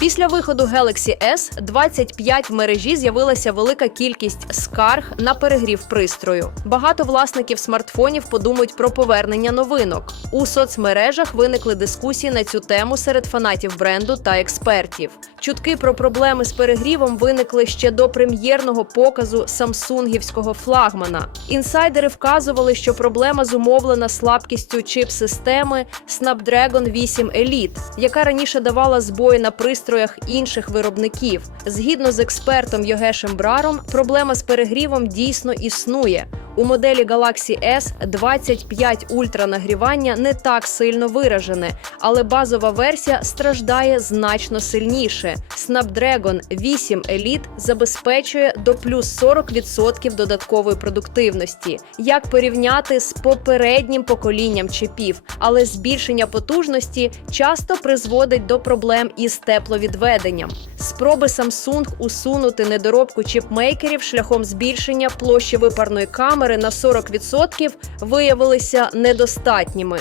Після виходу Galaxy S 25 в мережі з'явилася велика кількість скарг на перегрів пристрою. Багато власників смартфонів подумають про повернення новинок. У соцмережах виникли дискусії на цю тему серед фанатів бренду та експертів. Чутки про проблеми з перегрівом виникли ще до прем'єрного показу самсунгівського флагмана. Інсайдери вказували, що проблема зумовлена слабкістю чип-системи Snapdragon 8 Elite, яка раніше давала збої на пристроях інших виробників. Згідно з експертом Йогешем Браром, проблема з перегрівом дійсно існує. У моделі Galaxy S 25 ультранагрівання не так сильно виражене, але базова версія страждає значно сильніше. Snapdragon 8 Elite забезпечує до плюс 40% додаткової продуктивності. Як порівняти з попереднім поколінням чипів, але збільшення потужності часто призводить до проблем із тепловідведенням. Спроби Samsung усунути недоробку чіпмейкерів шляхом збільшення площі випарної камери на 40% виявилися недостатніми.